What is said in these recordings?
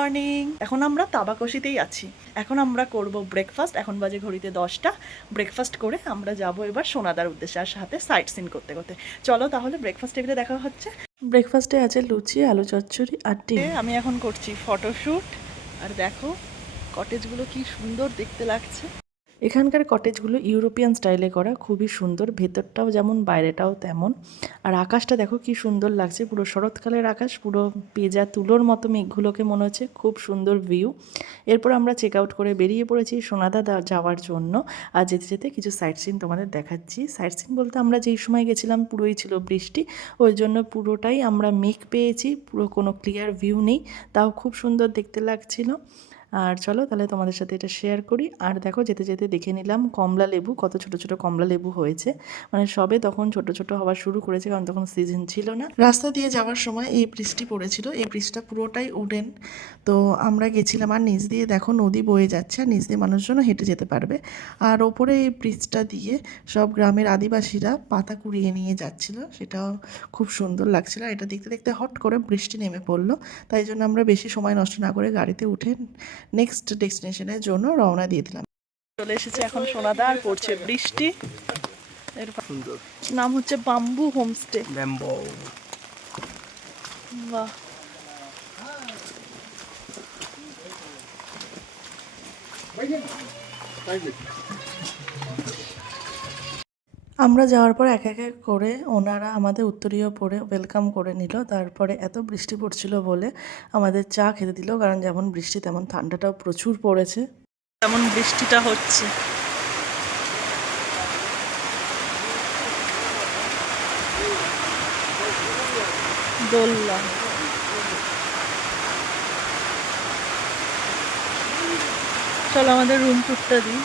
Morning. এখন আমরা তাবাকশিতেই আছি। এখন আমরা করব ব্রেকফাস্ট। এখন বাজে ঘড়িতে 10টা। ব্রেকফাস্ট করে আমরা যাব এবার সোনাদার উদ্দেশ্যে, আর সাথে সাইট সিন করতে করতে। চলো তাহলে ব্রেকফাস্ট টেবিলে দেখা হচ্ছে। ব্রেকফাস্টে আছে লুচি, আলু চচ্চড়ি আর ডিম। আমি এখন করছি ফটোশ্যুট। আর দেখো কটেজগুলো কি সুন্দর দেখতে লাগছে। এখানকার কটেজগুলো ইউরোপিয়ান স্টাইলে করা, খুবই সুন্দর, ভেতরটাও যেমন বাইরেটাও তেমন। আর আকাশটা দেখো কি সুন্দর লাগছে, পুরো শরৎকালের আকাশ, পুরো পেঁজা তুলোর মতো মেঘগুলোকে মনে হচ্ছে, খুব সুন্দর ভিউ। এরপর আমরা চেক আউট করে বেরিয়ে পড়েছি সোনাদা যাওয়ার জন্য। আর যেতে যেতে কিছু সাইট সিন তোমাদের দেখাচ্ছি। সাইট সিন বলতে আমরা যেই সময় গেছিলাম পুরোই ছিল বৃষ্টি, ওই জন্য পুরোটাই আমরা মেঘ পেয়েছি, পুরো কোনো ক্লিয়ার ভিউ নেই, তাও খুব সুন্দর দেখতে লাগছিল। আর চলো তাহলে তোমাদের সাথে এটা শেয়ার করি। আর দেখো যেতে যেতে দেখে নিলাম কমলা লেবু, কত ছোট ছোট কমলা লেবু হয়েছে, মানে সবে তখন ছোট ছোট হওয়া শুরু করেছে, কারণ তখন সিজন ছিল না। রাস্তা দিয়ে যাওয়ার সময় এই বৃষ্টি পড়েছিল, এই ব্রিজটা পুরোটাই উডেন। তো আমরা গেছিলাম, আর নিচ দিয়ে দেখো নদী বয়ে যাচ্ছে, আর নিচ দিয়ে মানুষজনও হেঁটে যেতে পারবে। আর ওপরে এই ব্রিজটা দিয়ে সব গ্রামের আদিবাসীরা পাতা কুড়িয়ে নিয়ে যাচ্ছিল, সেটাও খুব সুন্দর লাগছিল। এটা দেখতে দেখতে হট করে বৃষ্টি নেমে পড়লো, তাই জন্য আমরা বেশি সময় নষ্ট না করে গাড়িতে উঠে নেক্সট ডেস্টিনেশনের জন্য রওনা দিয়ে দিলাম। চলে এসেছে এখন সোনাদা, আর পড়ছে বৃষ্টি। এর নাম হচ্ছে বাম্বু হোমস্টে। বাহ, আমরা যাওয়ার পর এক এক করে ওনারা আমাদের উত্তরীয় পরে ওয়েলকাম করে নিল। তারপরে এত বৃষ্টি পড়ছিল বলে আমাদের চা খেতে দিল, কারণ যেমন বৃষ্টি তেমন ঠান্ডাটাও প্রচুর পড়েছে। তেমন বৃষ্টিটা হচ্ছে। দোল্লা, চলো আমাদের রুম টুরটা দিই।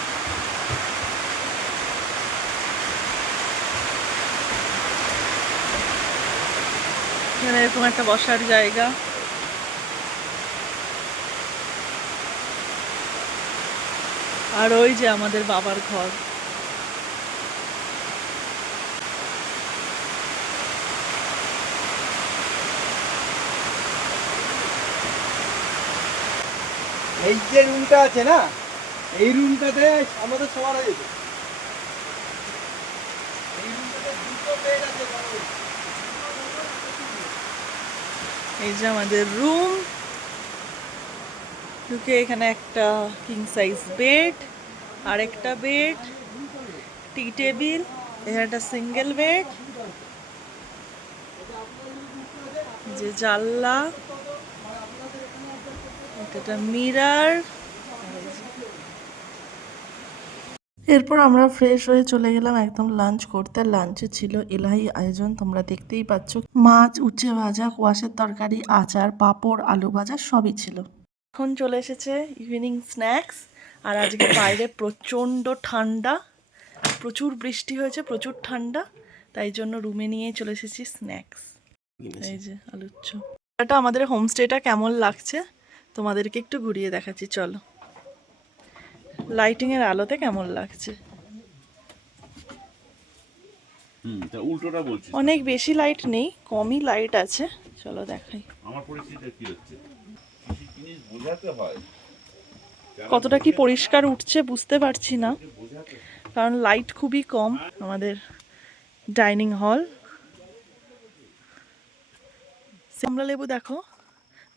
এখানে এরকম একটা বসার জায়গা, আর ওই যে আমাদের বাবার ঘর। এই যে রুমটা আছে না, এই রুমটাতে আমাদের সবার হয়ে যেত। এই রুমটাতে দুটো বেড আছে। এই যে আমাদের রুম, ঢুকে এখানে একটা কিং সাইজ বেড, আর একটা বেড, টি টেবিল, এখানে একটা সিঙ্গেল বেড, যে জানলা, একটা মিরার। এরপর আমরা ফ্রেশ হয়ে চলে গেলাম একদম লাঞ্চ করতে। লাঞ্চে ছিল এলাহি আয়োজন, তোমরা দেখতেই পাচ্ছ, মাছ, উচ্ছে ভাজা, কোয়াশের তরকারি, আচার, পাঁপড়, আলু ভাজা সবই ছিল। এখন চলে এসেছে ইভিনিং স্ন্যাক্স। আর আজকে বাইরে প্রচণ্ড ঠান্ডা, প্রচুর বৃষ্টি হয়েছে, প্রচুর ঠান্ডা, তাই জন্য রুমে নিয়ে চলে এসেছি স্ন্যাক্স। এই যে আলুর চপ। এটা আমাদের হোমস্টেটা কেমন লাগছে তোমাদেরকে একটু ঘুরিয়ে দেখাচ্ছি, চলো। লাইটিং এর আলোতে কেমন লাগছে। উল্টোটা বলছি, অনেক বেশি লাইট নেই, কমই লাইট আছে, চলো দেখাই। আমার পরিস্থিতিটা কি হচ্ছে, কিছু জিনিস বোঝাতে হয়। কতটা কি পরিষ্কার উঠছে বুঝতে পারছি না, কারণ লাইট খুবই কম। আমাদের ডাইনিং হল। কমলা লেবু দেখো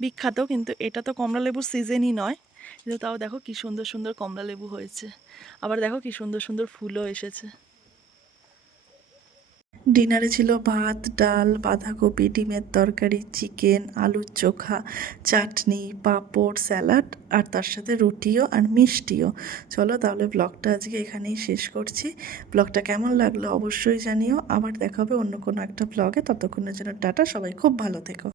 বিখ্যাত, কিন্তু এটা তো কমলা লেবুর সিজনই নয়, কিন্তু তাও দেখো কি সুন্দর সুন্দর কমলা লেবু হয়েছে। আবার দেখো কি সুন্দর সুন্দর ফুলও এসেছে। ডিনারে ছিল ভাত, ডাল, বাঁধাকপি, ডিমের তরকারি, চিকেন, আলুর চোখা, চাটনি, পাঁপড়, স্যালাড, আর তার সাথে রুটিও আর মিষ্টিও। চলো তাহলে ব্লগটা আজকে এখানেই শেষ করছি। ব্লগটা কেমন লাগলো অবশ্যই জানিও। আবার দেখা হবে অন্য কোনো একটা ব্লগে, ততক্ষণের জন্য টাটা, সবাই খুব ভালো থেকো।